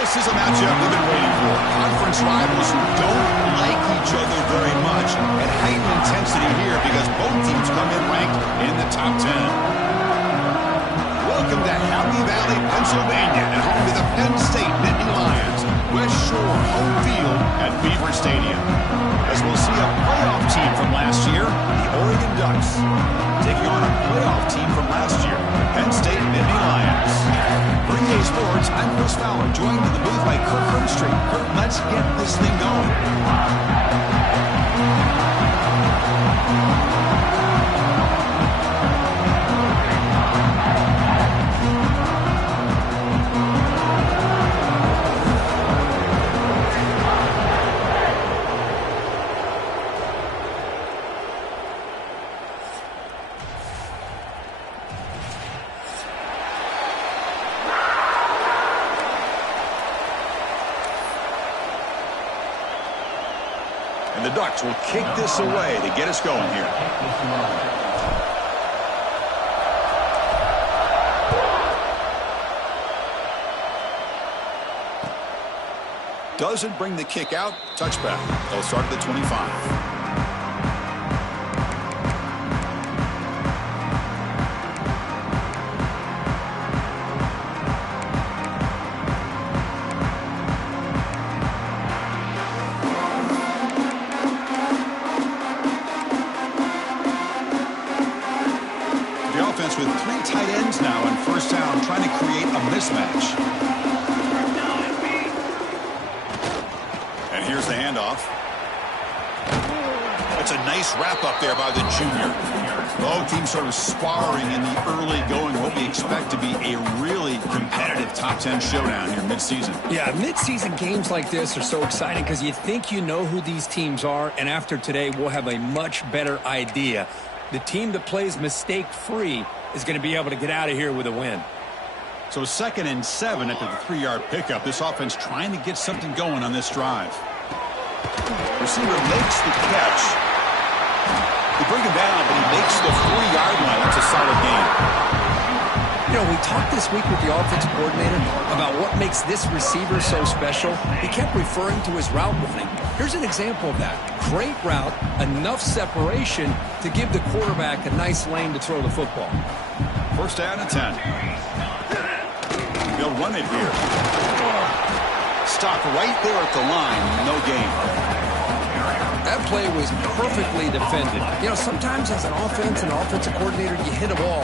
This is a matchup we've been waiting for. Conference rivals who don't like each other very much, and heightened intensity here because both teams come in ranked in the top 10. Welcome to Happy Valley, Pennsylvania, and home to the Penn State Nittany Lions. West Shore home field at Beaver Stadium. As we'll see a playoff team from last year, the Oregon Ducks, taking on a playoff team from last year, the Penn State Nittany Lions. For EA Sports, I'm Chris Fowler, joined in the booth by Kirk Herbstreit. Kirk, let's get this thing going. And the Ducks will kick this away to get us going here. Doesn't bring the kick out. Touchback. They'll start at the 25. With three tight ends now on first down, trying to create a mismatch. And here's the handoff. That's a nice wrap up there by the junior. Both teams sort of sparring in the early going, what we expect to be a really competitive top 10 showdown here midseason. Yeah, midseason games like this are so exciting because you think you know who these teams are, and after today we'll have a much better idea. The team that plays mistake-free is going to be able to get out of here with a win. So 2nd and 7 after the 3-yard pickup. This offense trying to get something going on this drive. Receiver makes the catch. They bring him down, but he makes the 3-yard line. That's a solid gain. You know, we talked this week with the offensive coordinator about what makes this receiver so special. He kept referring to his route running. Here's an example of that. Great route, enough separation to give the quarterback a nice lane to throw the football. First down and 10. They'll run it here. Stop right there at the line. No gain. That play was perfectly defended. You know, sometimes as an offensive coordinator, you hit a ball,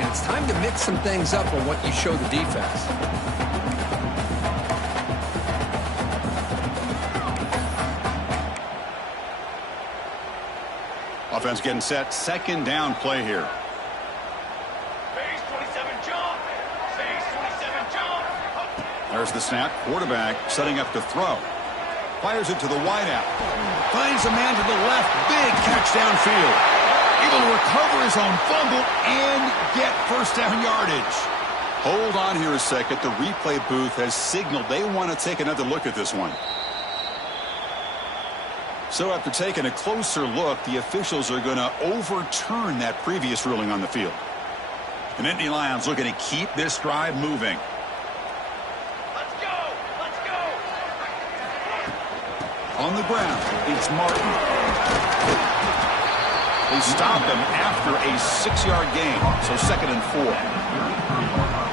and it's time to mix some things up on what you show the defense. Offense getting set. 2nd down play here. Phase 27 jump. Phase 27 jump. There's the snap. Quarterback setting up to throw. Fires it to the wideout. Finds a man to the left. Big catch downfield. Able to recover his own fumble and get first down yardage. Hold on here a second. The replay booth has signaled they want to take another look at this one. So after taking a closer look, the officials are going to overturn that previous ruling on the field. The Nittany Lions looking to keep this drive moving. Let's go. Let's go. On the ground, it's Martin. They stop him after a 6-yard gain, so 2nd and 4.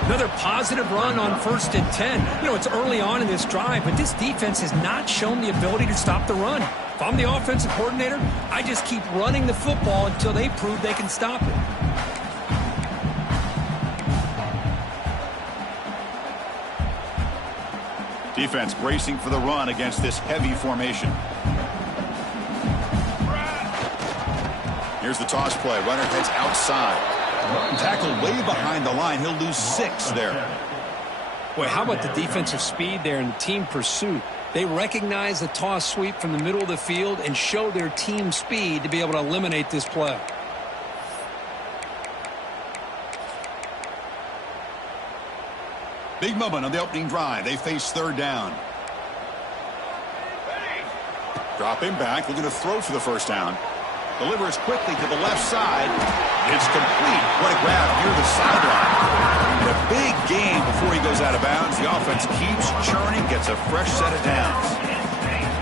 Another positive run on 1st and 10. You know, it's early on in this drive, but this defense has not shown the ability to stop the run. If I'm the offensive coordinator, I just keep running the football until they prove they can stop it. Defense bracing for the run against this heavy formation. Here's the toss play. Runner heads outside. Tackled way behind the line. He'll lose 6 there. Boy, how about the defensive speed there and the team pursuit? They recognize the toss sweep from the middle of the field and show their team speed to be able to eliminate this play. Big moment on the opening drive. They face 3rd down. Drop him back. Looking to throw for the first down. Delivers quickly to the left side. It's complete. What a grab near the sideline. And a big gain before he goes out of bounds. The offense keeps churning, gets a fresh set of downs.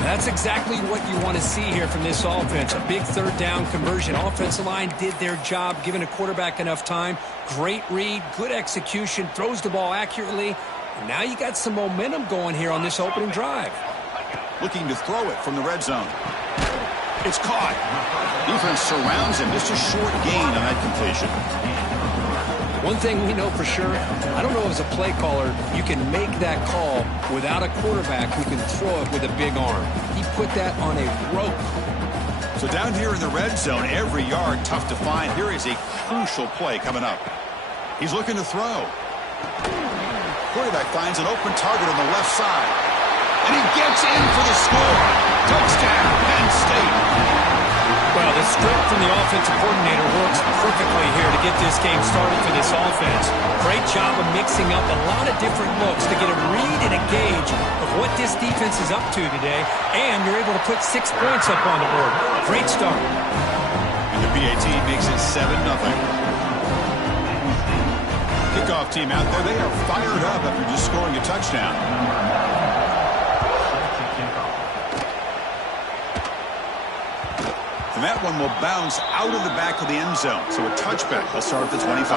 That's exactly what you want to see here from this offense. A big third down conversion. Offensive line did their job, giving a quarterback enough time. Great read, good execution, throws the ball accurately. And now you got some momentum going here on this opening drive. Looking to throw it from the red zone. It's caught. Defense surrounds him. Just a short gain on that completion. One thing we know for sure, I don't know as a play caller, you can make that call without a quarterback who can throw it with a big arm. He put that on a rope. So down here in the red zone, every yard tough to find. Here is a crucial play coming up. He's looking to throw. Quarterback finds an open target on the left side. And he gets in for the score. Touchdown, Penn State. Well, the script from the offensive coordinator works perfectly here to get this game started for this offense. Great job of mixing up a lot of different looks to get a read and a gauge of what this defense is up to today, and you're able to put 6 points up on the board. Great start. And the PAT makes it 7-0. Kickoff team out there, they are fired up after just scoring a touchdown. And that one will bounce out of the back of the end zone. So a touchback. They'll start at the 25.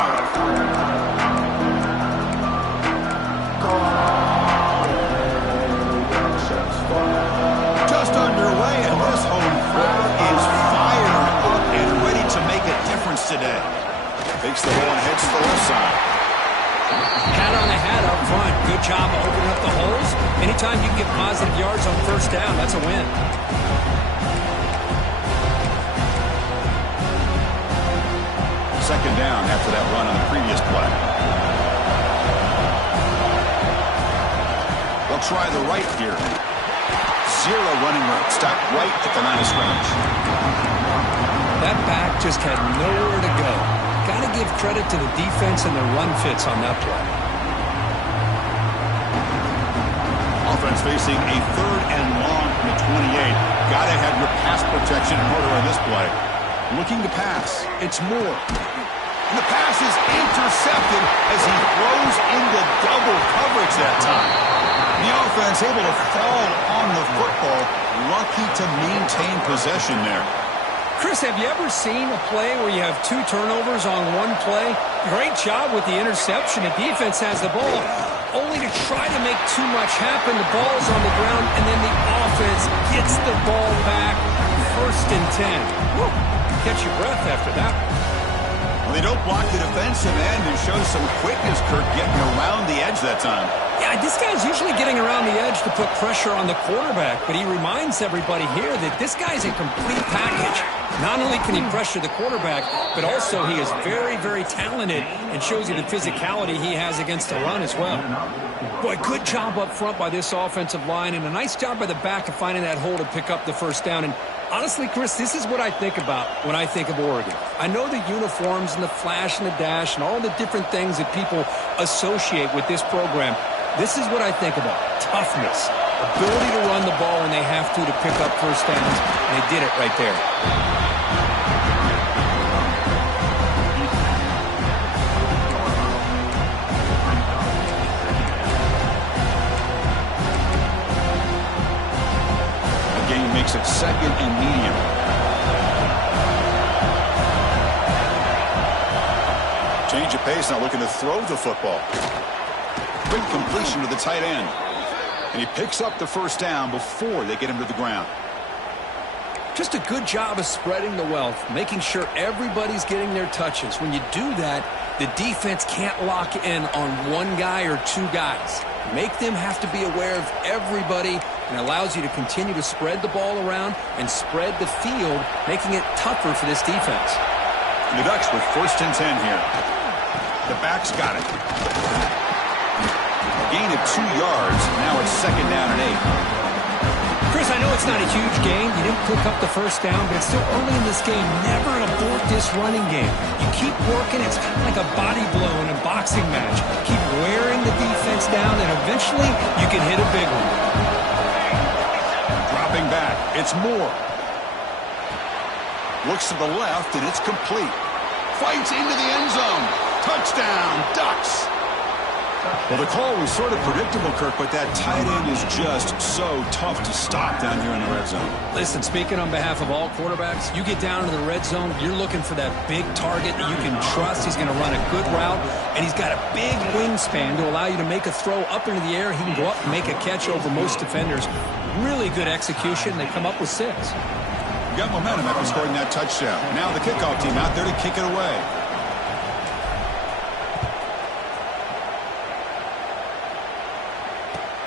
Just underway, and this home crowd is fired up and ready to make a difference today. Takes the ball and heads to the left side. Hat on a hat up front. Good job of opening up the holes. Anytime you can get positive yards on first down, that's a win. Second down after that run on the previous play. They'll try the right here. Zero running room. Stop right at the line of scrimmage. That back just had nowhere to go. Got to give credit to the defense and the run fits on that play. Offense facing a third and long from the 28. Got to have your pass protection in order on this play. Looking to pass. It's Moore. And the pass is intercepted as he throws into double coverage that time. The offense able to fall on the football. Lucky to maintain possession there. Chris, have you ever seen a play where you have 2 turnovers on one play? Great job with the interception. The defense has the ball, only to try to make too much happen. The ball's on the ground, and then the offense gets the ball back. 1st and 10. Woo. Catch your breath after that. Well, they don't block the defensive end and show some quickness, Kirk, getting around the edge that time. Yeah, this guy's usually getting around the edge to put pressure on the quarterback, but he reminds everybody here that this guy's a complete package. Not only can he pressure the quarterback, but also he is very, very talented and shows you the physicality he has against the run as well. Boy, good job up front by this offensive line, and a nice job by the back of finding that hole to pick up the first down. And honestly, Chris, this is what I think about when I think of Oregon. I know the uniforms and the flash and the dash and all the different things that people associate with this program. This is what I think about. Toughness. Ability to run the ball when they have to pick up first downs. And they did it right there. The game makes it 2nd and medium. Change of pace, now looking to throw the football. Quick completion to the tight end. And he picks up the first down before they get him to the ground. Just a good job of spreading the wealth, making sure everybody's getting their touches. When you do that, the defense can't lock in on one guy or 2 guys. Make them have to be aware of everybody, and allows you to continue to spread the ball around and spread the field, making it tougher for this defense. And the Ducks with 1st and 10 here. The back's got it. Gain of 2 yards. Now it's 2nd down and 8. Chris, I know it's not a huge gain. You didn't pick up the first down, but it's still early in this game. Never abort this running game. You keep working. It's kind of like a body blow in a boxing match. Keep wearing the defense down, and eventually you can hit a big one. Dropping back. It's Moore. Looks to the left, and it's complete. Fights into the end zone. Touchdown, Ducks. Well, the call was sort of predictable, Kirk, but that tight end is just so tough to stop down here in the red zone. Listen, speaking on behalf of all quarterbacks, you get down into the red zone, you're looking for that big target that you can trust. He's going to run a good route, and he's got a big wingspan to allow you to make a throw up into the air. He can go up and make a catch over most defenders. Really good execution. They come up with 6. You got momentum after scoring that touchdown. Now the kickoff team out there to kick it away.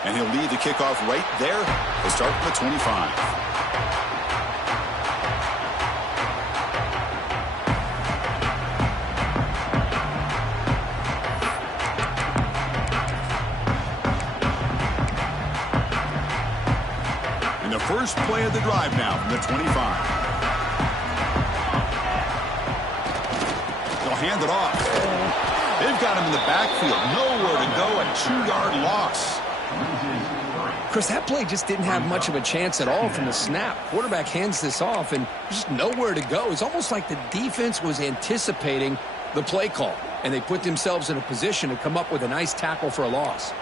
And he'll lead the kickoff right there. They start at the 25. And the first play of the drive now from the 25. They'll hand it off. They've got him in the backfield. Nowhere to go. A 2-yard loss. Chris, that play just didn't have much of a chance at all from the snap. Quarterback hands this off, and just nowhere to go. It's almost like the defense was anticipating the play call, and they put themselves in a position to come up with a nice tackle for a loss.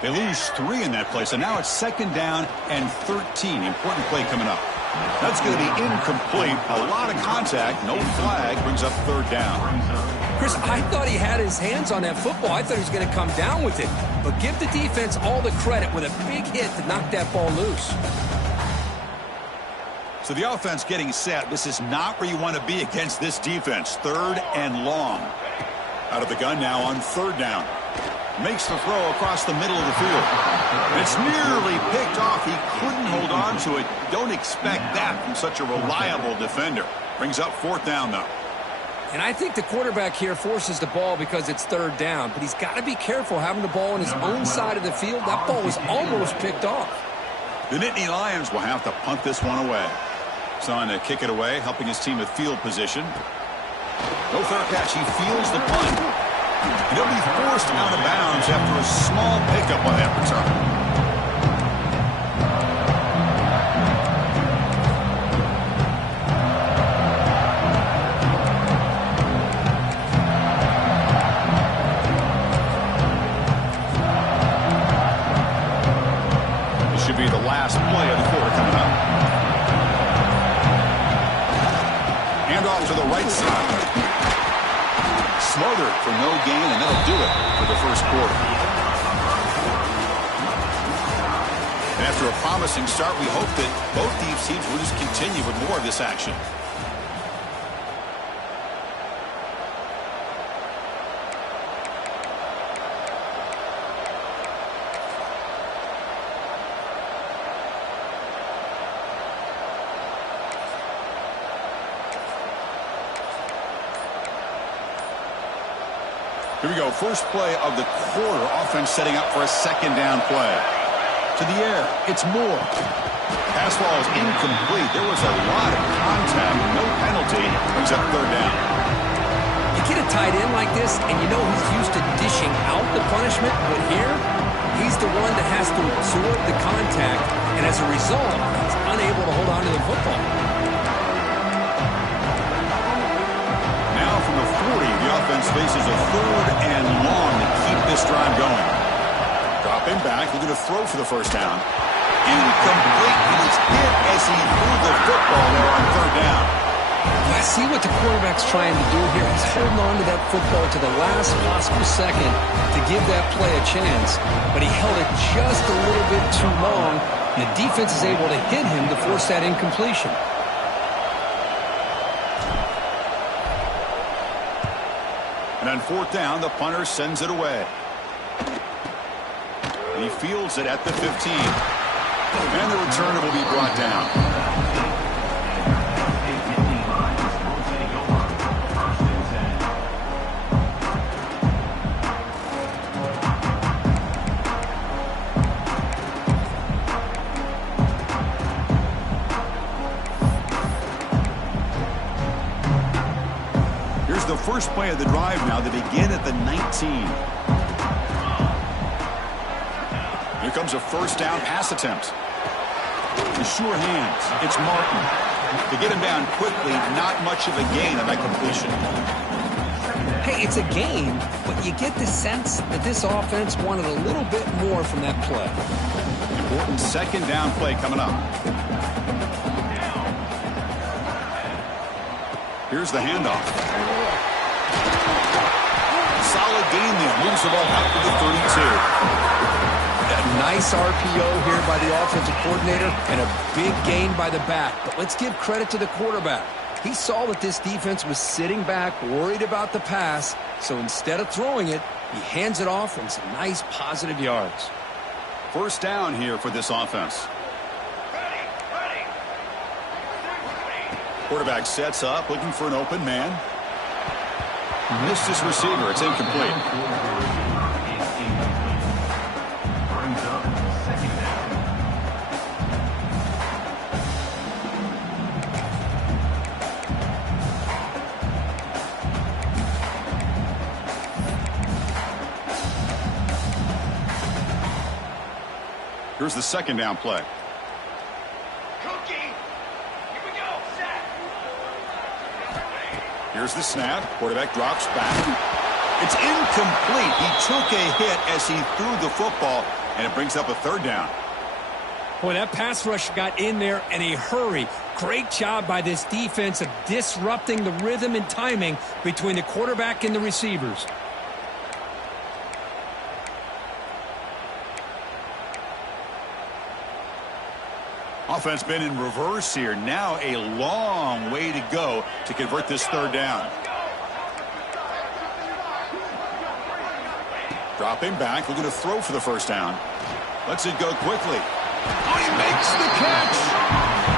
They lose 3 in that play, so now it's 2nd down and 13. Important play coming up. That's going to be incomplete. A lot of contact. No flag. Brings up 3rd down. Chris, I thought he had his hands on that football. I thought he was going to come down with it. But give the defense all the credit with a big hit to knock that ball loose. So the offense getting set. This is not where you want to be against this defense. 3rd and long. Out of the gun now on 3rd down. Makes the throw across the middle of the field. It's nearly picked off. He couldn't hold on to it. Don't expect that from such a reliable defender. Brings up 4th down, though. And I think the quarterback here forces the ball because it's 3rd down. But he's got to be careful having the ball on his own side of the field. That ball was almost picked off. The Nittany Lions will have to punt this one away. Son to kick it away, helping his team with field position. No fair catch. He fields the punt. And he'll be forced out of bounds after a small pickup on that return. This should be the last play of the quarter coming up. Hand off to the right side. Smothered for no gain, and that'll do it for the first quarter. And after a promising start, we hope that both these teams will just continue with more of this action. Here we go. First play of the quarter. Offense setting up for a 2nd down play. To the air. It's Moore. Pass ball is incomplete. There was a lot of contact. No penalty. Brings up 3rd down. You get a tight end like this, and you know he's used to dishing out the punishment. But here, he's the one that has to absorb the contact. And as a result, he's unable to hold on to the football. From the 40, the offense faces a 3rd and long to keep this drive going. Dropping back, looking to throw for the 1st down. Incomplete. He was hit as he threw the football there on 3rd down. I see what the quarterback's trying to do here. He's holding on to that football to the last possible second to give that play a chance. But he held it just a little bit too long. The defense is able to hit him to force that incompletion. And on 4th down, the punter sends it away. And he fields it at the 15. And the returner will be brought down. The first play of the drive now. They begin at the 19. Here comes a 1st down pass attempt. The sure hands. It's Martin. To get him down quickly, not much of a gain on that completion. Hey, it's a game, but you get the sense that this offense wanted a little bit more from that play. Important second down play coming up. Here's the handoff. Solid gain there. Moves the ball out to the 32. A nice RPO here by the offensive coordinator and a big gain by the back. But let's give credit to the quarterback. He saw that this defense was sitting back, worried about the pass. So instead of throwing it, he hands it off and some nice positive yards. First down here for this offense. Quarterback sets up, looking for an open man. Missed his receiver. It's incomplete. Here's the second down play. Cookie. Here we go. Set. Here's the snap. Quarterback drops back. It's incomplete. He took a hit as he threw the football, and it brings up a third down. Boy, that pass rush got in there in a hurry. Great job by this defense of disrupting the rhythm and timing between the quarterback and the receivers. Offense been in reverse here. Now a long way to go to convert this third down. Dropping back, looking to throw for the first down. Lets it go quickly. Oh, he makes the catch.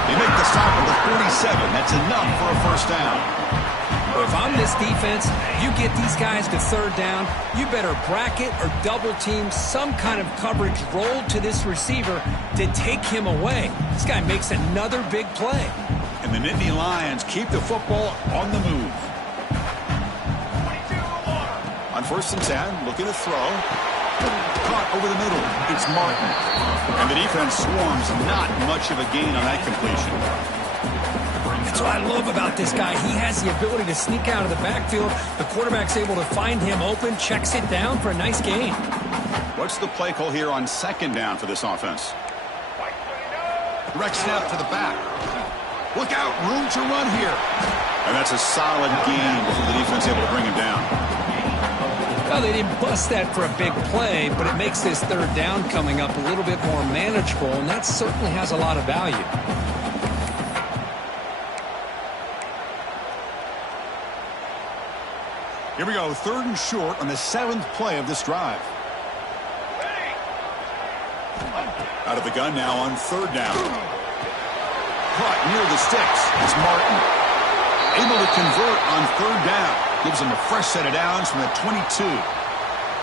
They make the stop at the 47. That's enough for a first down. Well, if I'm this defense, you get these guys to third down, you better bracket or double team some kind of coverage roll to this receiver to take him away. This guy makes another big play. And the Nittany Lions keep the football on the move. 22 water. On 1st and 10, looking to throw. Caught over the middle. It's Martin. And the defense swarms. Not much of a gain on that completion. That's what I love about this guy. He has the ability to sneak out of the backfield. The quarterback's able to find him open, checks it down for a nice gain. What's the play call here on second down for this offense? Direct snap to the back. Look out, room to run here. And that's a solid gain before the defense able to bring him down. Well, they didn't bust that for a big play, but it makes this third down coming up a little bit more manageable, and that certainly has a lot of value. Here we go, 3rd and short on the 7th play of this drive. Out of the gun now on 3rd down. Caught near the sticks. It's Martin. Able to convert on 3rd down. Gives him a fresh set of downs from the 22.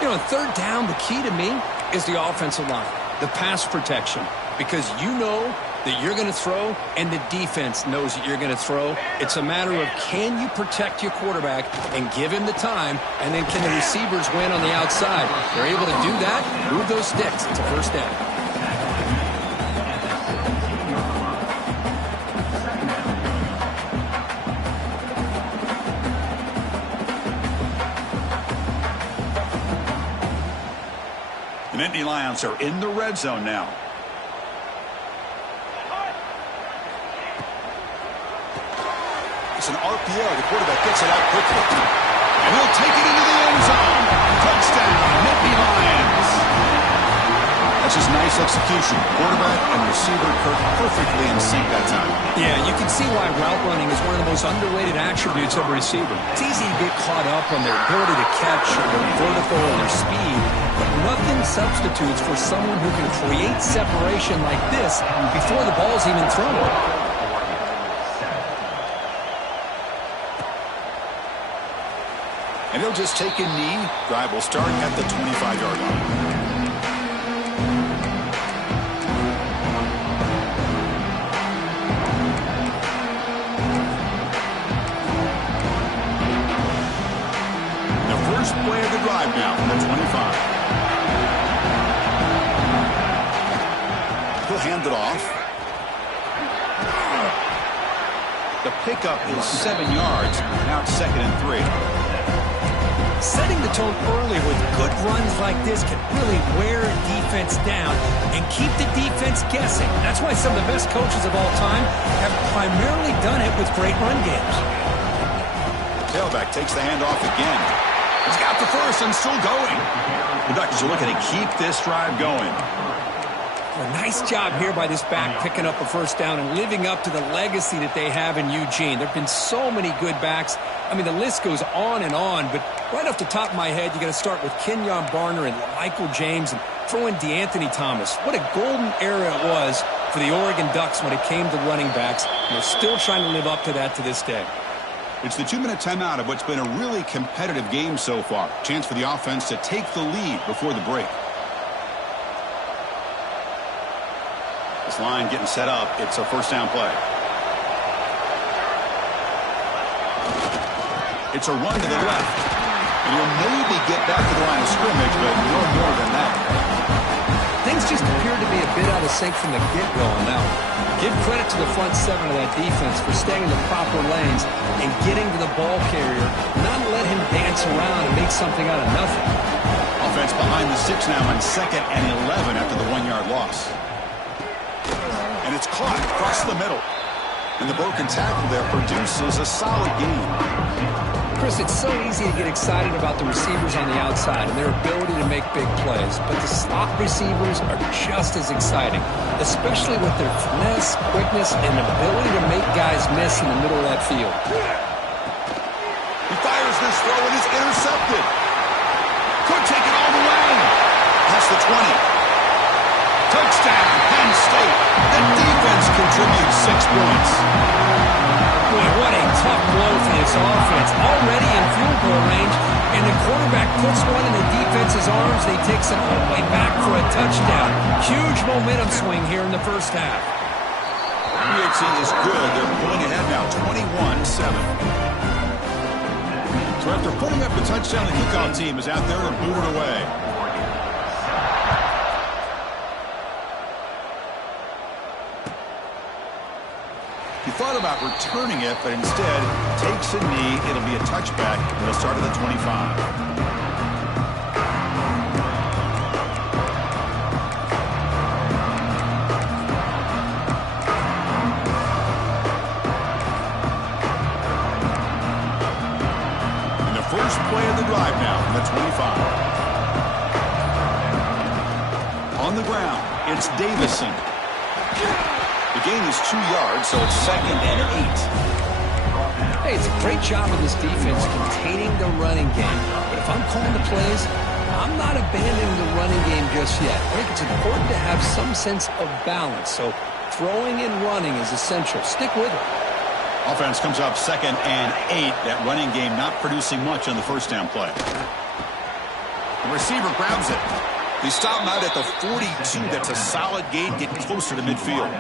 You know, on 3rd down, the key to me is the offensive line, the pass protection, because you know that you're going to throw and the defense knows that you're going to throw. It's a matter of can you protect your quarterback and give him the time, and then can the receivers win on the outside? If they're able to do that, move those sticks. It's a first down. The Nittany Lions are in the red zone now. It's an RPO. The quarterback gets it out quickly. And he'll take it into the end zone. Touchdown, Nittany Lions. That's just nice execution. Quarterback and receiver perfectly in sync that time. Yeah, you can see why route running is one of the most underrated attributes of a receiver. It's easy to get caught up on their ability to catch or their vertical or their speed, but nothing substitutes for someone who can create separation like this before the ball's even thrown. And he'll just take a knee. Drive will start at the 25-yard line. First play of the drive now from the 25. He'll hand it off. pickup is 7 yards. Now it's 2nd and 3. Setting the tone early with good runs like this can really wear a defense down and keep the defense guessing. That's why some of the best coaches of all time have primarily done it with great run games. Tailback takes the handoff again. He's got the first and still going. The Ducks are looking to keep this drive going. A nice job here by this back picking up a first down and living up to the legacy that they have in Eugene. There have been so many good backs. I mean, the list goes on and on, but right off the top of my head, you got to start with Kenyon Barner and Michael James and throw in DeAnthony Thomas. What a golden era it was for the Oregon Ducks when it came to running backs. They're still trying to live up to that to this day. It's the 2-minute timeout of what's been a really competitive game so far. Chance for the offense to take the lead before the break. This line getting set up. It's a first down play. It's a run to the left. And he'll maybe get back to the line of scrimmage, but no more than that. Things just appear to be a bit out of sync from the get-go now. Give credit to the front seven of that defense for staying in the proper lanes and getting to the ball carrier, not let him dance around and make something out of nothing. Offense behind the 6 now on 2nd and 11 after the 1-yard loss. And it's caught across the middle. And the broken tackle there produces a solid gain. Chris, it's so easy to get excited about the receivers on the outside and their ability to make big plays, but the slot receivers are just as exciting, especially with their finesse, quickness, and ability to make guys miss in the middle of that field. He fires this throw and is intercepted. Could take it all the way. Past the 20. Touchdown, Penn State. The defense contributes 6 points. Boy, what a tough blow for this offense. Already in field goal range, and the quarterback puts one in the defense's arms. He takes it all the way back for a touchdown. Huge momentum swing here in the first half. PHC is good. They're pulling ahead now, 21-7. So after putting up a touchdown, the kickoff team is out there and booted away. He thought about returning it, but instead takes a knee. It'll be a touchback. It'll start at the 25. First play of the drive now from the 25. On the ground, it's Davison. The gain is 2 yards, so it's 2nd and 8. Hey, it's a great job of this defense containing the running game. But if I'm calling the plays, I'm not abandoning the running game just yet. I think it's important to have some sense of balance. So throwing and running is essential. Stick with it. Offense comes up 2nd and 8. That running game not producing much on the first down play. The receiver grabs it. He stopped him out at the 42. That's a solid gain, getting closer to midfield.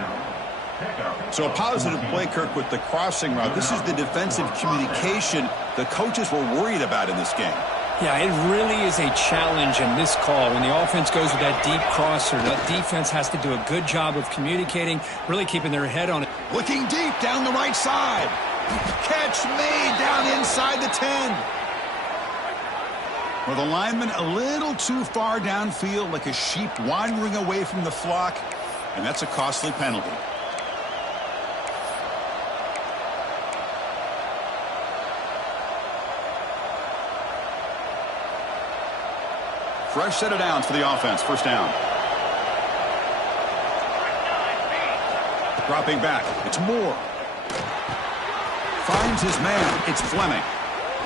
So a positive play, Kirk, with the crossing route. This is the defensive communication the coaches were worried about in this game. Yeah, it really is a challenge in this call. When the offense goes with that deep crosser, that defense has to do a good job of communicating, really keeping their head on it. Looking deep down the right side. Catch made down inside the 10. Well, the lineman a little too far downfield, like a sheep wandering away from the flock, and that's a costly penalty. Fresh set of downs for the offense. First down. Dropping back. It's Moore. Finds his man. It's Fleming.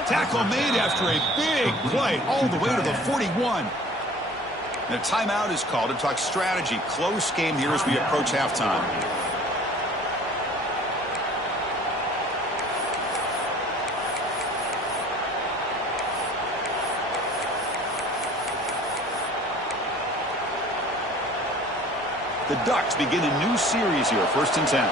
Tackle made after a big play all the way to the 41. And a timeout is called to talk strategy. Close game here as we approach halftime. The Ducks begin a new series here, 1st and 10.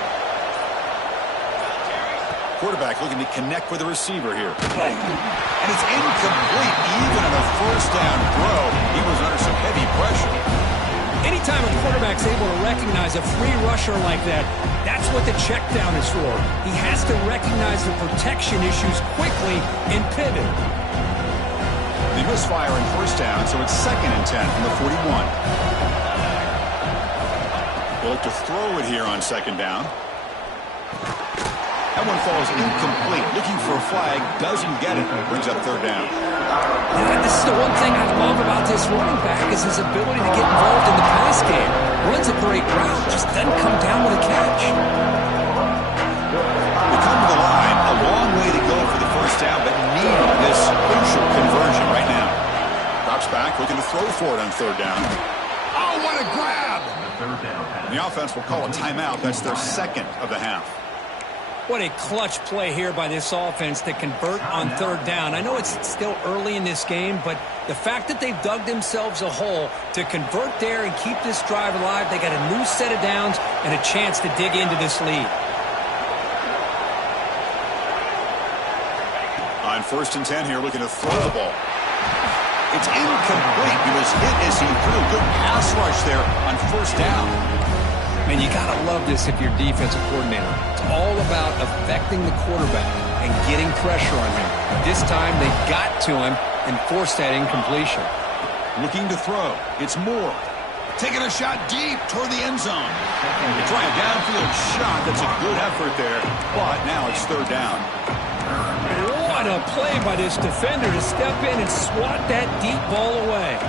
Quarterback looking to connect with the receiver here. And it's incomplete. Even on a first down throw, he was under some heavy pressure. Anytime a quarterback's able to recognize a free rusher like that, that's what the check down is for. He has to recognize the protection issues quickly and pivot. They misfire in first down, so it's 2nd and 10 from the 41. They'll look to throw it here on 2nd down. That one falls incomplete. Looking for a flag, doesn't get it. Brings up 3rd down. Yeah, this is the one thing I love about this running back is his ability to get involved in the pass game. Runs a great route, just doesn't come down with a catch. They come to the line, a long way to go for the first down, but need this crucial conversion right now. Drops back, looking to throw for it on 3rd down. Oh, what a grab! The offense will call a timeout. That's their 2nd of the half. What a clutch play here by this offense to convert on 3rd down. I know it's still early in this game, but the fact that they've dug themselves a hole to convert there and keep this drive alive, they got a new set of downs and a chance to dig into this lead. On 1st and 10 here, looking to throw the ball. It's incomplete. He was hit as he threw a good pass rush there on 1st down. Man, you got to love this if you're defensive coordinator. It's all about affecting the quarterback and getting pressure on him. This time they got to him and forced that incompletion. Looking to throw. It's Moore. Taking a shot deep toward the end zone. They try a downfield shot. That's a good effort there. But now it's 3rd down. What a play by this defender to step in and swat that deep ball away.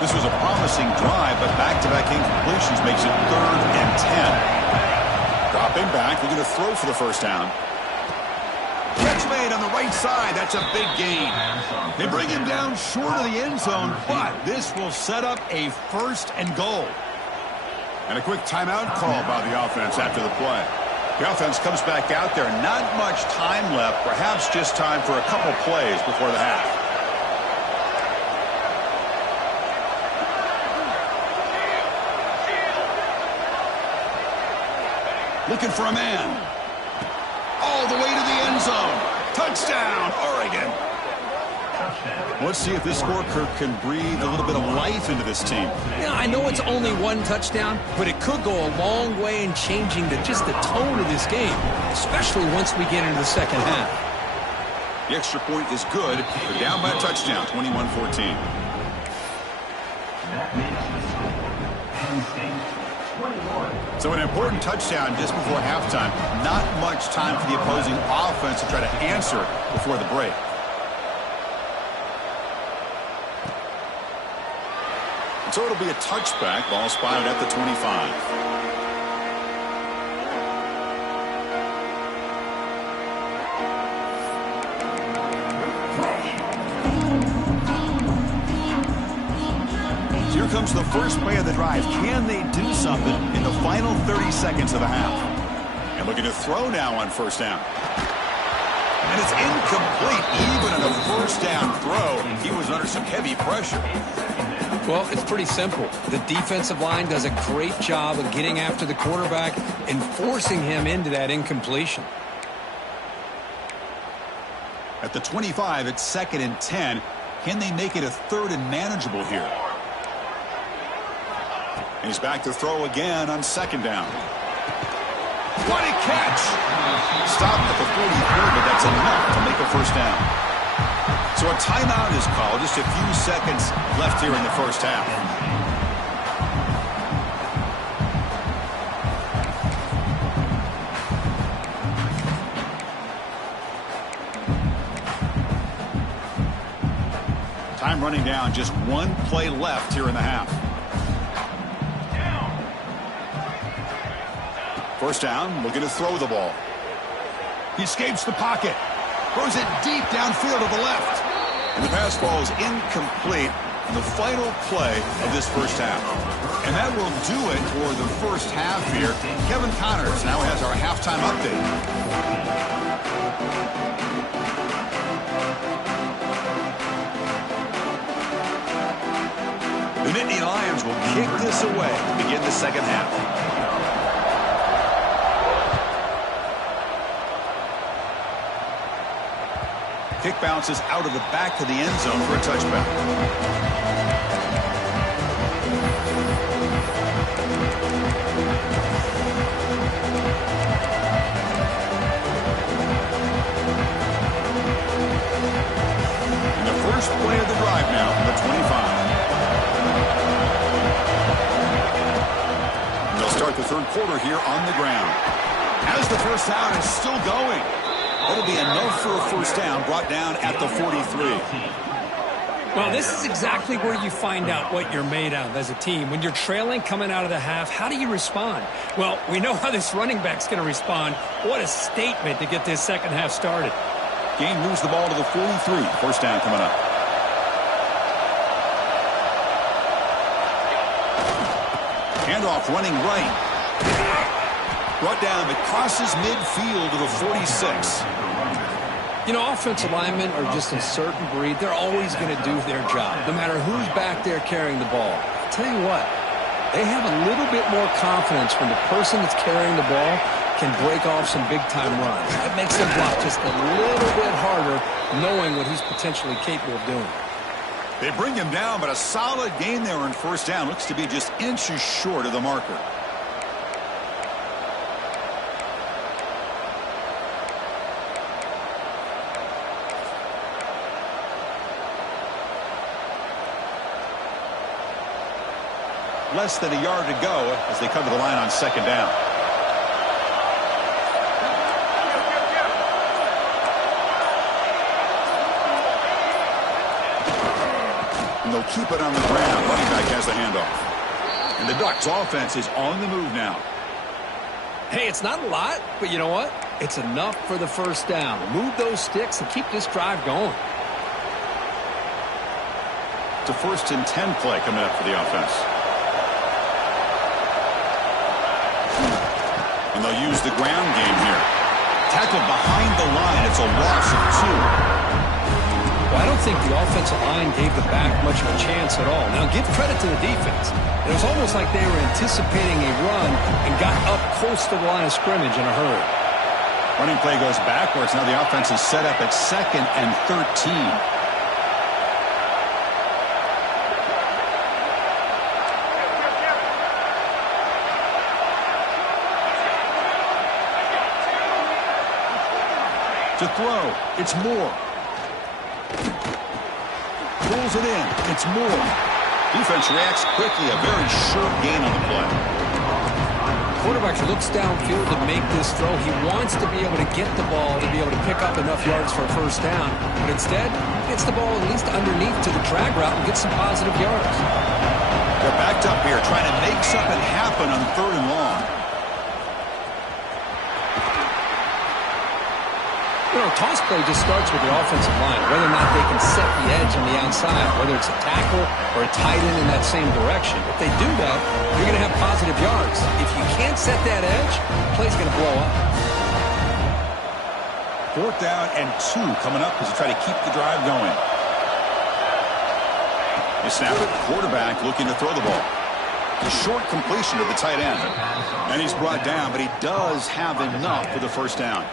This was a promising drive, but back-to-back incompletions makes it 3rd and 10. Dropping back, looking to throw for the first down. Catch made on the right side. That's a big gain. They bring him down short of the end zone, but this will set up a 1st and goal. And a quick timeout call by the offense after the play. The offense comes back out there. Not much time left, perhaps just time for a couple plays before the half. Looking for a man. All the way to the end zone. Touchdown, Oregon. Let's see if this score can breathe a little bit of life into this team. Yeah, I know it's only 1 touchdown, but it could go a long way in changing just the tone of this game, especially once we get into the 2nd half. The extra point is good. They're down by a touchdown, 21-14. So an important touchdown just before halftime. Not much time for the opposing offense to try to answer before the break. So it'll be a touchback. Ball spotted at the 25. Here comes the first play of the drive. Can they do something in the final 30 seconds of the half? And looking to throw now on 1st down. And it's incomplete. Even on a 1st down throw, he was under some heavy pressure. Well, it's pretty simple. The defensive line does a great job of getting after the quarterback and forcing him into that incompletion. At the 25, it's 2nd and 10. Can they make it a 3rd and manageable here? And he's back to throw again on 2nd down. What a catch! Stopped at the 43, but that's enough to make a 1st down. So a timeout is called. Just a few seconds left here in the 1st half. Time running down. Just 1 play left here in the half. 1st down, looking to throw the ball. He escapes the pocket. Throws it deep downfield to the left. And the pass ball is incomplete in the final play of this 1st half. And that will do it for the 1st half here. Kevin Connors now has our halftime update. The Nittany Lions will kick this away to begin the 2nd half. Kick bounces out of the back of the end zone for a touchback. And the first play of the drive now from the 25. And they'll start the third quarter here on the ground. As the first down is still going. That'll be enough for a first down, brought down at the 43. Well, this is exactly where you find out what you're made of as a team. When you're trailing coming out of the half, how do you respond? Well, we know how this running back's going to respond. What a statement to get this second half started. Game moves the ball to the 43. First down coming up. Handoff running right. Brought down, but crosses midfield to the 46. You know, offensive linemen are just a certain breed. They're always going to do their job, no matter who's back there carrying the ball. I'll tell you what, they have a little bit more confidence when the person that's carrying the ball can break off some big-time runs. That makes them block just a little bit harder, knowing what he's potentially capable of doing. They bring him down, but a solid gain there on first down. Looks to be just inches short of the marker. Less than a yard to go as they cover the line on second down. And they'll keep it on the ground. Running back has the handoff. And the Ducks offense is on the move now. Hey, it's not a lot, but you know what? It's enough for the first down. Move those sticks and keep this drive going. It's a 1st and 10 play coming up for the offense. And they'll use the ground game here. Tackled behind the line. It's a loss of 2. Well, I don't think the offensive line gave the back much of a chance at all. Now, give credit to the defense. It was almost like they were anticipating a run and got up close to the line of scrimmage in a hurry. Running play goes backwards. Now the offense is set up at 2nd and 13. To throw, it's Moore. Pulls it in, it's Moore. Defense reacts quickly, a very short gain on the play. Quarterback looks downfield to make this throw. He wants to be able to get the ball to be able to pick up enough yards for a first down. But instead, gets the ball at least underneath to the drag route and gets some positive yards. They're backed up here, trying to make something happen on 3rd and long. You know, toss play just starts with the offensive line, whether or not they can set the edge on the outside, whether it's a tackle or a tight end in that same direction. If they do that, you're going to have positive yards. If you can't set that edge, the play's going to blow up. 4th down and 2 coming up as they try to keep the drive going. They snap it. Quarterback looking to throw the ball. A short completion to the tight end. And he's brought down, but he does have enough for the first down.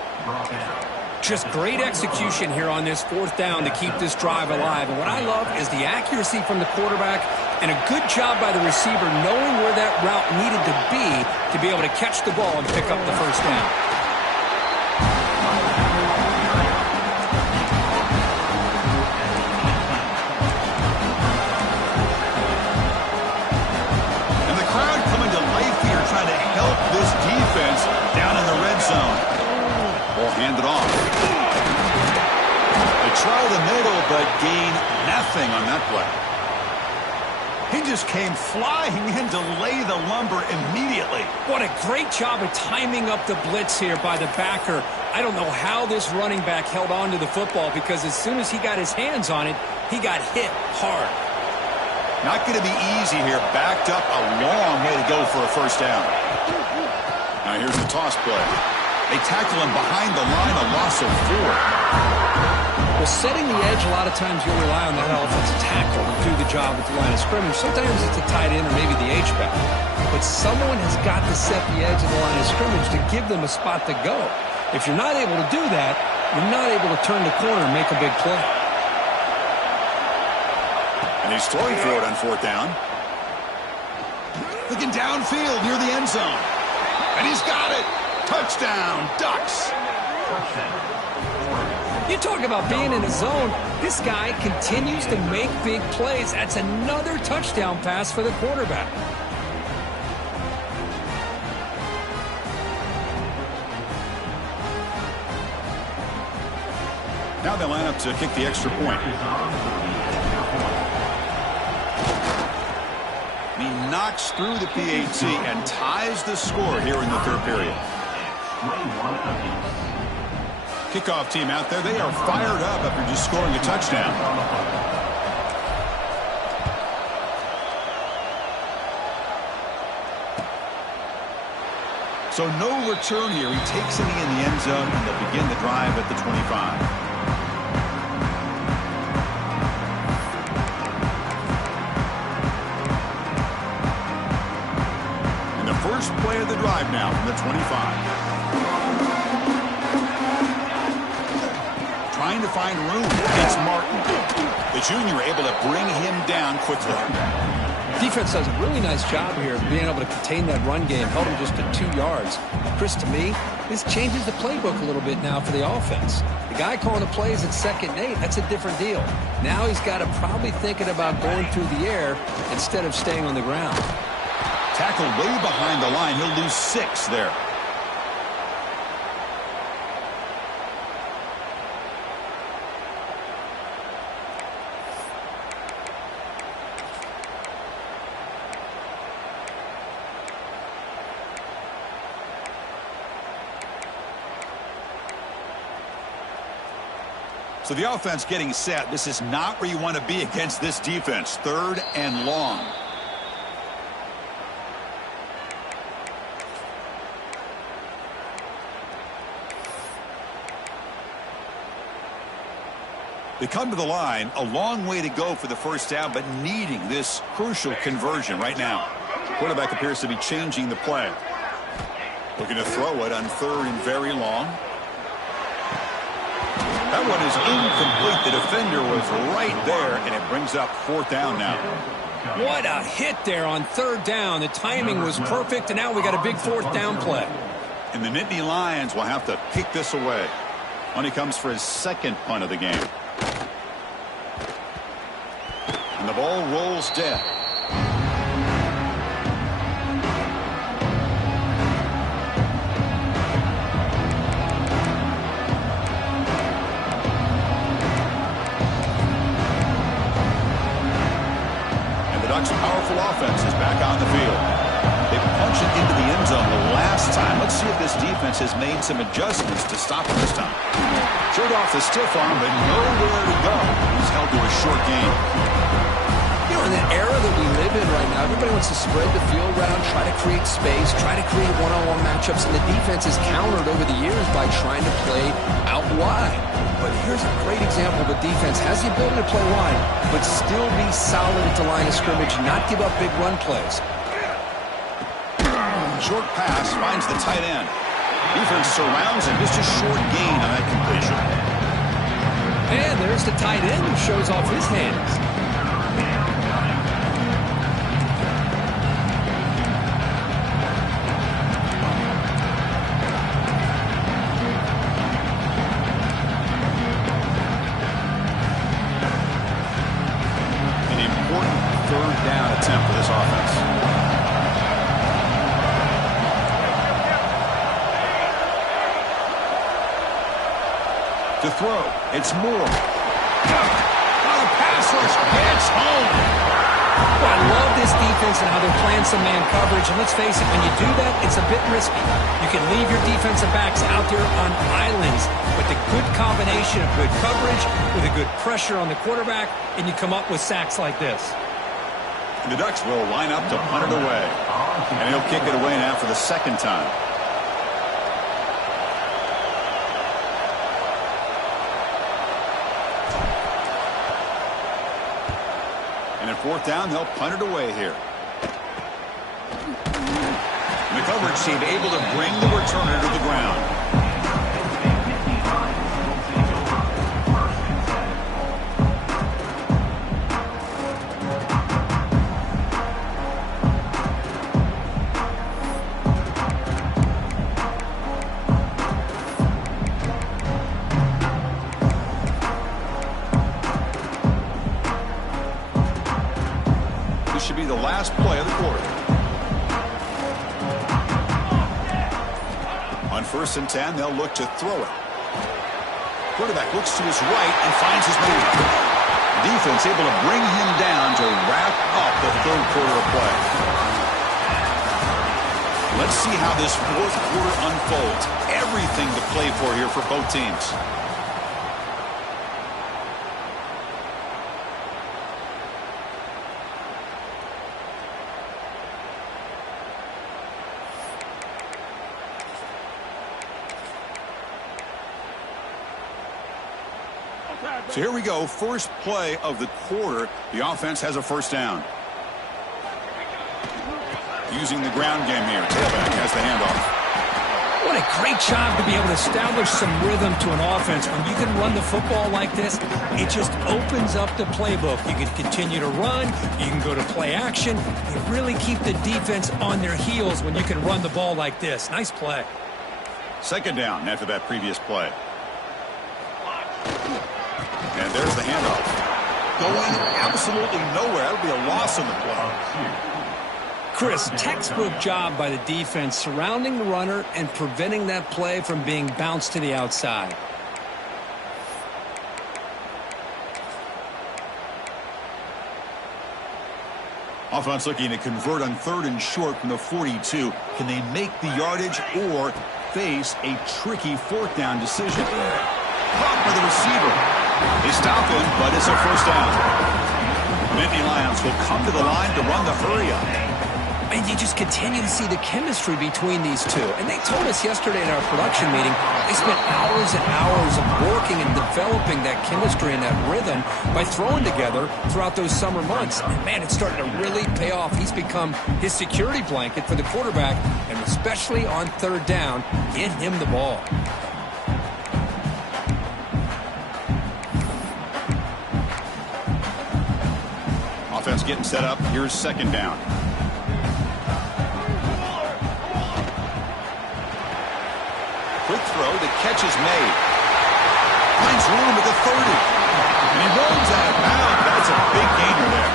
Just great execution here on this 4th down to keep this drive alive. And what I love is the accuracy from the quarterback and a good job by the receiver knowing where that route needed to be able to catch the ball and pick up the first down. And the crowd coming to life here trying to help this defense down in the red zone. Ball handed off. They try the middle, but gain nothing on that play. He just came flying in to lay the lumber immediately. What a great job of timing up the blitz here by the backer. I don't know how this running back held on to the football because as soon as he got his hands on it, he got hit hard. Not going to be easy here. Backed up a long way to go for a first down. Now here's the toss play. They tackle him behind the line, a loss of 4. Well, setting the edge, a lot of times you'll rely on that offensive tackle to do the job at the line of scrimmage. Sometimes it's a tight end or maybe the H-back. But someone has got to set the edge of the line of scrimmage to give them a spot to go. If you're not able to do that, you're not able to turn the corner and make a big play. And he's throwing for it on 4th down. Looking downfield near the end zone. And he's got it. Touchdown, Ducks. You talk about being in a zone. This guy continues to make big plays. That's another touchdown pass for the quarterback. Now they line up to kick the extra point. He knocks through the PAT and ties the score here in the 3rd period. Kickoff team out there. They are fired up after just scoring a touchdown. So no return here. He takes it in the end zone, and they'll begin the drive at the 25. First play of the drive now from the 25. Trying to find room. It's Martin. The junior able to bring him down quickly. Defense does a really nice job here of being able to contain that run game. Held him just to 2 yards. Chris, to me, this changes the playbook a little bit now for the offense. The guy calling the plays at 2nd and 8, that's a different deal. Now he's got to probably thinking about going through the air instead of staying on the ground. Tackled way behind the line. He'll lose 6 there. So the offense getting set. This is not where you want to be against this defense. 3rd and long. They come to the line, a long way to go for the 1st down, but needing this crucial conversion right now. Quarterback appears to be changing the play. Looking to throw it on 3rd and very long. That one is incomplete. The defender was right there, and it brings up 4th down now. What a hit there on 3rd down. The timing was perfect, and now we got a big 4th down play. And the Nittany Lions will have to kick this away. When he comes for his 2nd punt of the game. And the ball rolls dead. And the Ducks' powerful offense is back on the field. They punched it into the end zone the last time. Let's see if this defense has made some adjustments to stop him this time. Showed off the stiff arm, but nowhere to go. He's held to a short game. You know, in the era that we live in right now, everybody wants to spread the field around, try to create space, try to create one-on-one matchups, and the defense is countered over the years by trying to play out wide. But here's a great example of a defense has the ability to play wide, but still be solid at the line of scrimmage, not give up big run plays. Short pass finds the tight end. Defense surrounds him. Just a short gain on that completion. And there's the tight end who shows off his hands. An important 3rd down attempt for this offense. To throw, it's Moore. On a pass rush, gets home. Well, I love this defense and how they're playing some man coverage. And let's face it, when you do that, it's a bit risky. You can leave your defensive backs out there on islands with a good combination of good coverage, with a good pressure on the quarterback, and you come up with sacks like this. And the Ducks will line up to punt it away. And he'll kick it away now for the 2nd time. And at 4th down, they'll punt it away here. And the coverage team able to bring the returner to the ground. the last play of the quarter. On 1st and 10, they'll look to throw it. Quarterback looks to his right and finds his man. Defense able to bring him down to wrap up the 3rd quarter of play. Let's see how this 4th quarter unfolds. Everything to play for here for both teams. So here we go, first play of the quarter. The offense has a 1st down. Using the ground game here. Tailback has the handoff. What a great job to be able to establish some rhythm to an offense. When you can run the football like this, it just opens up the playbook. You can continue to run. You can go to play action. You really keep the defense on their heels when you can run the ball like this. Nice play. 2nd down after that previous play. And there's the handoff. Going absolutely nowhere. That'll be a loss on the play. Chris, textbook job by the defense surrounding the runner and preventing that play from being bounced to the outside. Offense looking to convert on 3rd and short from the 42. Can they make the yardage or face a tricky 4th down decision? Caught by the receiver. They stop him, but it's a 1st down. Nittany Lions will come to the line to run the hurry up. And you just continue to see the chemistry between these two. And they told us yesterday in our production meeting, they spent hours and hours of working and developing that chemistry and that rhythm by throwing together throughout those summer months. And man, it's starting to really pay off. He's become his security blanket for the quarterback, and especially on 3rd down, get him the ball. Offense getting set up. Here's 2nd down. Quick throw. The catch is made. Finds room at the 30. And he rolls out of bounds. That's a big gainer there.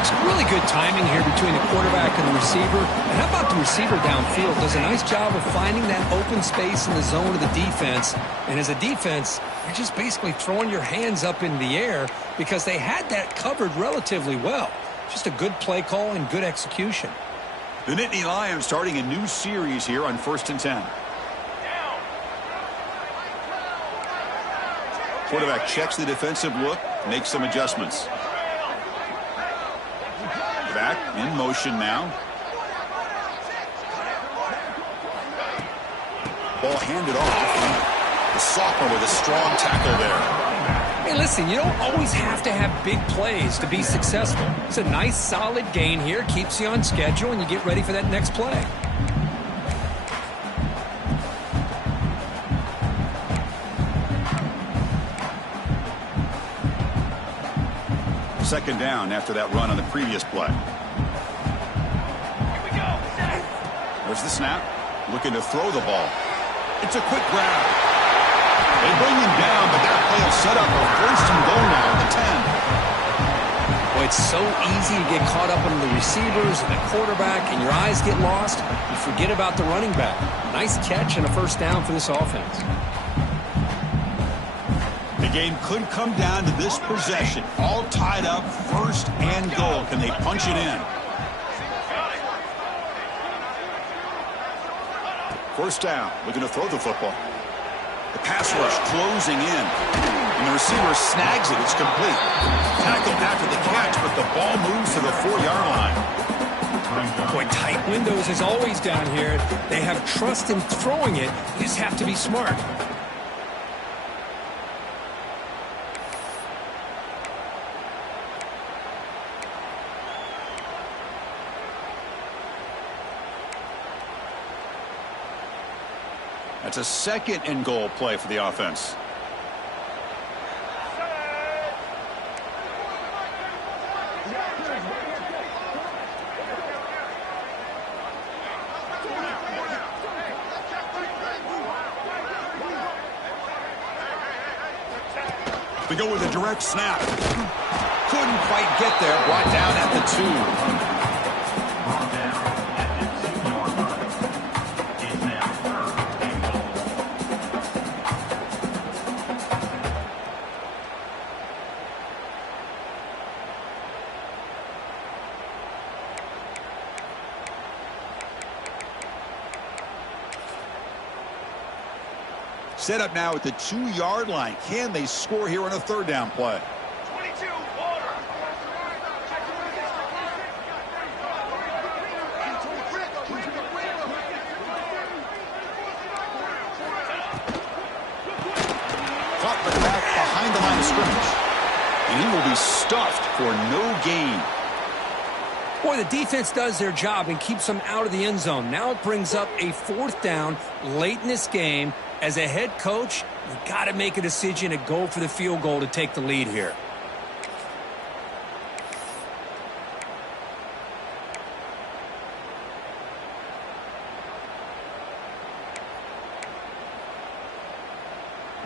It's really good timing here between the quarterback and the receiver. And how about the receiver downfield? Does a nice job of finding that open space in the zone of the defense. And as a defense, you're just basically throwing your hands up in the air because they had that covered relatively well. Just a good play call and good execution. The Nittany Lions starting a new series here on 1st and 10. Quarterback checks the defensive look, makes some adjustments. Back in motion now. Ball handed off. The sophomore with a strong tackle there. Hey, listen, you don't always have to have big plays to be successful. It's a nice, solid gain here. Keeps you on schedule, and you get ready for that next play. Second down after that run on the previous play. Here we go. Set. There's the snap. Looking to throw the ball. It's a quick grab. They bring him down, but that play will set up a 1st and goal now at the 10. Well, it's so easy to get caught up on the receivers and the quarterback, and your eyes get lost. You forget about the running back. Nice catch and a 1st down for this offense. The game could come down to this possession. All tied up, 1st and goal. Can they punch it in? 1st down, looking to throw the football. The pass rush closing in. And the receiver snags it. It's complete. Tackled after the catch, but the ball moves to the 4-yard line. Boy, tight windows as always down here. They have trust in throwing it. You just have to be smart. That's a 2nd and goal play for the offense. We go with a direct snap. Couldn't quite get there. Brought down at the 2. Set up now at the 2-yard line. Can they score here on a third down play? 22, order. Caught the back behind the line of scrimmage. And he will be stuffed for no gain. Boy, the defense does their job and keeps them out of the end zone. Now it brings up a 4th down late in this game. As a head coach, you've got to make a decision and go for the field goal to take the lead here.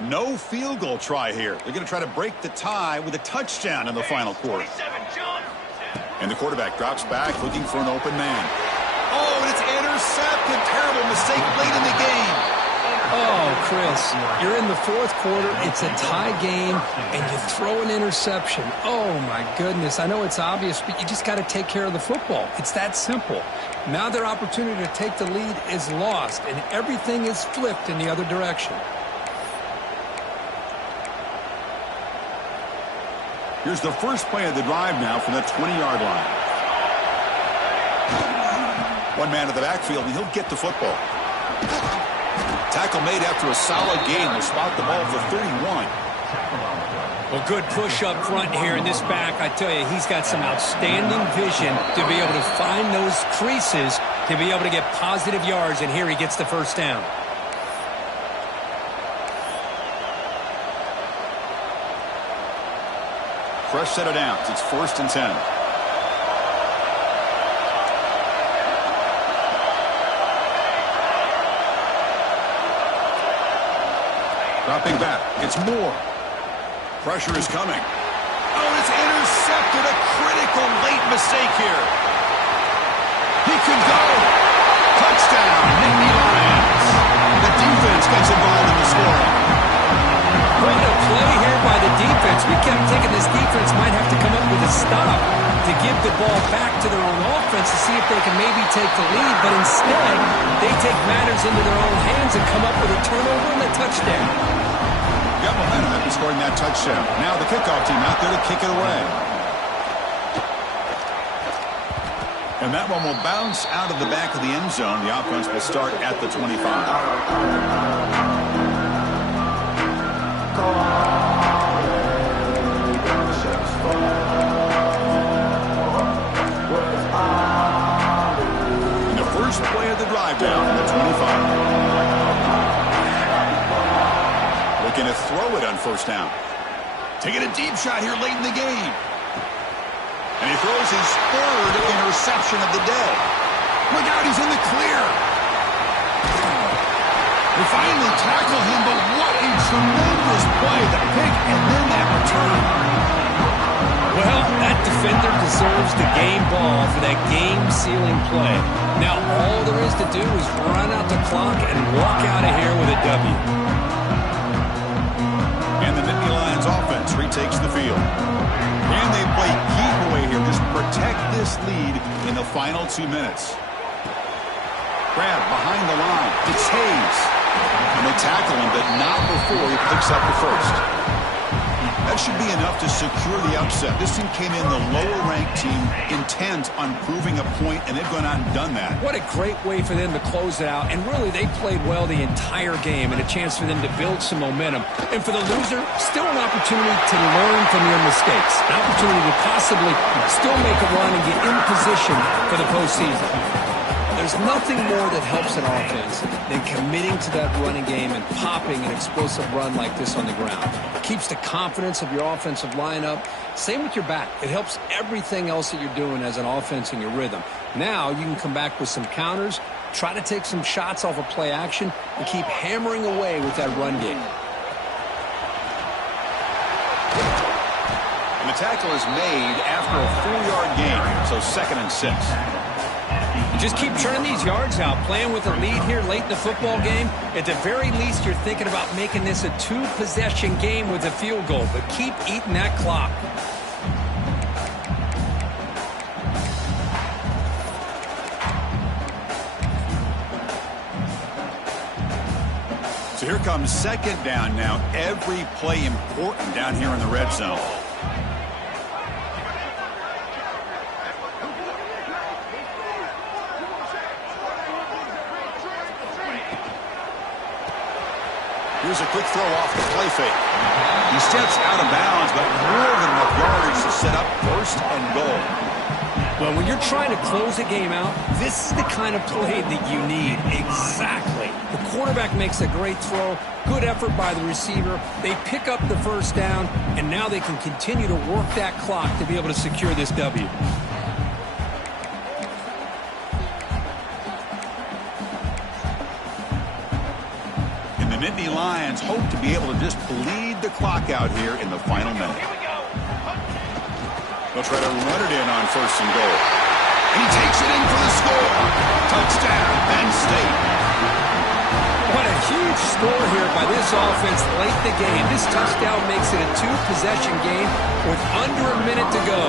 No field goal try here. They're going to try to break the tie with a touchdown in the final quarter. 27, John. And the quarterback drops back looking for an open man. Oh, and it's intercepted. Terrible mistake late in the game. Oh, Chris, you're in the 4th quarter. It's a tie game, and you throw an interception. Oh, my goodness. I know it's obvious, but you just got to take care of the football. It's that simple. Now their opportunity to take the lead is lost, and everything is flipped in the other direction. Here's the first play of the drive now from the 20-yard line. One man in the backfield, and he'll get the football. Tackle made after a solid gain. They'll spot the ball for 31. Well, good push up front here in this back. I tell you, he's got some outstanding vision to be able to find those creases to be able to get positive yards, and here he gets the first down. Fresh set of downs. It's 1st and 10. Dropping back. It's Moore. Pressure is coming. Oh, it's intercepted. A critical late mistake here. He could go. Touchdown, Nittany Lions. The defense gets involved in the scoring. What a play here by the defense. We kept thinking this defense might have to come up with a stop to give the ball back to their own offense to see if they can maybe take the lead, but instead they take matters into their own hands and come up with a turnover and a touchdown. Got momentum after scoring that touchdown. Now the kickoff team out there to kick it away. And that one will bounce out of the back of the end zone. The offense will start at the 25. And the first play of the drive down at the 25. Looking to throw it on 1st down. Taking a deep shot here late in the game. And he throws his 3rd interception of the day. Look out, he's in the clear. They finally tackle him, but what a tremendous play. The pick and then that return. Well, that defender deserves the game ball for that game-sealing play. Now all there is to do is run out the clock and walk out of here with a W. And the Nittany Lions offense retakes the field. And they play keep away here. Just protect this lead in the final 2 minutes. Grab behind the line. It's Hayes. And they tackle him, but not before he picks up the first. That should be enough to secure the upset. This team came in the lower-ranked team intent on proving a point, and they've gone out and done that. What a great way for them to close it out. And really, they played well the entire game and a chance for them to build some momentum. And for the loser, still an opportunity to learn from your mistakes. An opportunity to possibly still make a run and get in position for the postseason. There's nothing more that helps an offense than committing to that running game and popping an explosive run like this on the ground. It keeps the confidence of your offensive lineup. Same with your back. It helps everything else that you're doing as an offense in your rhythm. Now you can come back with some counters, try to take some shots off of play action, and keep hammering away with that run game. And the tackle is made after a 4-yard gain, so 2nd and 6. Just keep churning these yards out, playing with a lead here late in the football game. At the very least, you're thinking about making this a 2-possession game with a field goal, but keep eating that clock. So here comes second down now. Every play important down here in the red zone. Here's a quick throw off the play fake. He steps out of bounds, but more than enough yardage to set up first and goal. Well, when you're trying to close a game out, this is the kind of play that you need. Exactly. The quarterback makes a great throw. Good effort by the receiver. They pick up the first down, and now they can continue to work that clock to be able to secure this W. Nittany Lions hope to be able to just bleed the clock out here in the final minute. They'll try to run it in on first and goal. And he takes it in for the score. Touchdown, Penn State. What a huge score here by this offense late in the game. This touchdown makes it a two-possession game with under a minute to go.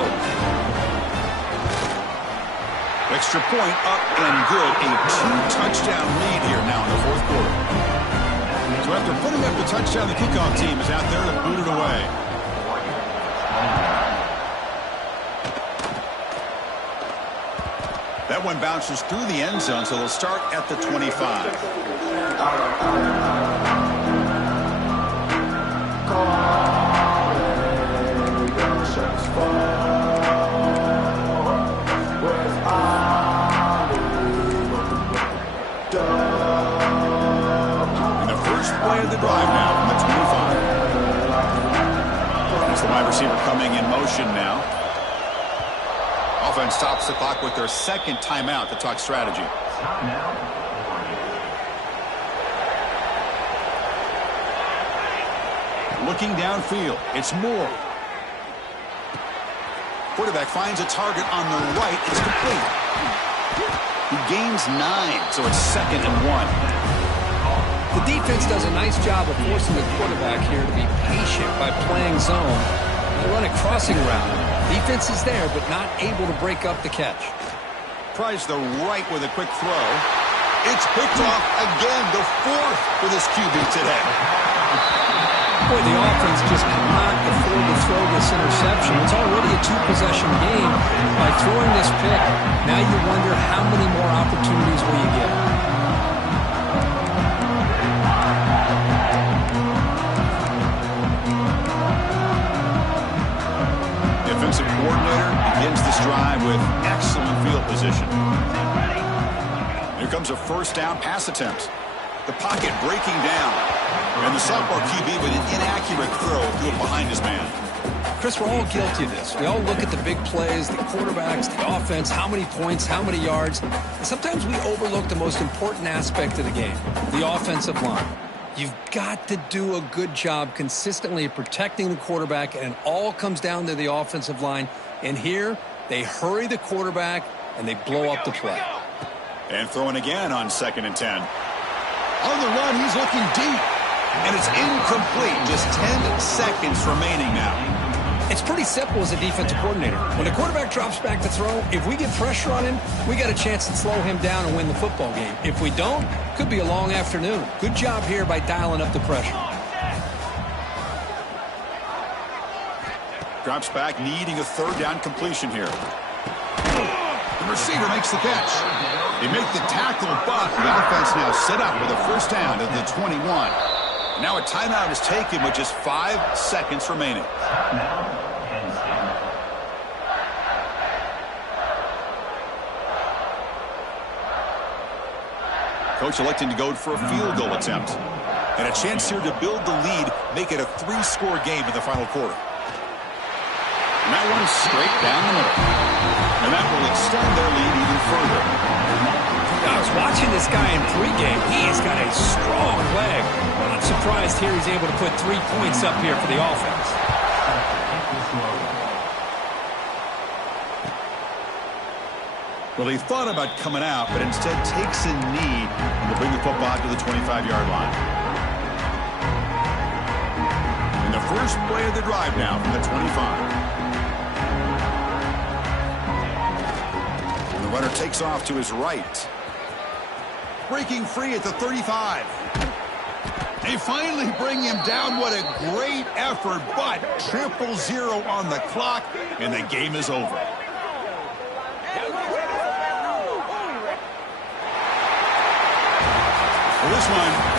Extra point up and good. A two-touchdown lead here now in the fourth quarter. So after putting up the touchdown, the kickoff team is out there to boot it away. That one bounces through the end zone, so they'll start at the 25. Play of the drive now from the 25. That's the wide receiver coming in motion now. Offense stops the clock with their second timeout to talk strategy. Looking downfield, it's Moore. Quarterback finds a target on the right. It's complete. He gains 9, so it's 2nd and 1. The defense does a nice job of forcing the quarterback here to be patient by playing zone. They run a crossing route. Defense is there, but not able to break up the catch. Tries the right with a quick throw. It's picked off again, the 4th for this QB today. Boy, the offense just cannot afford to throw this interception. It's already a two-possession game. By throwing this pick, now you wonder how many more opportunities will you get. Defensive coordinator begins this drive with excellent field position. Here comes a first down pass attempt. The pocket breaking down. And the sophomore QB with an inaccurate throw threw it behind his man. Chris, we're all guilty of this. We all look at the big plays, the quarterbacks, the offense, how many points, how many yards. And sometimes we overlook the most important aspect of the game, the offensive line. You've got to do a good job consistently protecting the quarterback, and it all comes down to the offensive line. And here, they hurry the quarterback, and they blow up the play. And throwing again on 2nd and 10. On the run, he's looking deep. And it's incomplete. Just 10 seconds remaining now. It's pretty simple as a defensive coordinator. When the quarterback drops back to throw, if we get pressure on him, we got a chance to slow him down and win the football game. If we don't, could be a long afternoon. Good job here by dialing up the pressure. Drops back, needing a 3rd down completion here. The receiver makes the catch. They make the tackle, but the offense now set up with a first down at the 21. Now a timeout is taken with just 5 seconds remaining. Coach electing to go for a field goal attempt. And a chance here to build the lead, make it a 3-score game in the final quarter. And that one's straight down the middle. And that will extend their lead even further. I was watching this guy in pregame. He has got a strong leg. I'm not surprised here he's able to put 3 points up here for the offense. Well, he thought about coming out, but instead takes a knee and will bring the football to the 25-yard line. And the first play of the drive now from the 25. And the runner takes off to his right. Breaking free at the 35. They finally bring him down. What a great effort, but 0-0 on the clock, and the game is over. Well, this one,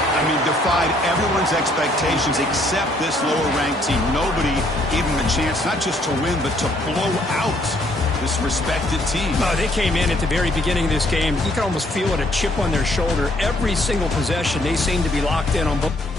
defied everyone's expectations except this lower-ranked team. Nobody gave them a chance not just to win, but to blow out this respected team. They came in at the very beginning of this game. You can almost feel it, a chip on their shoulder. Every single possession, they seem to be locked in on both.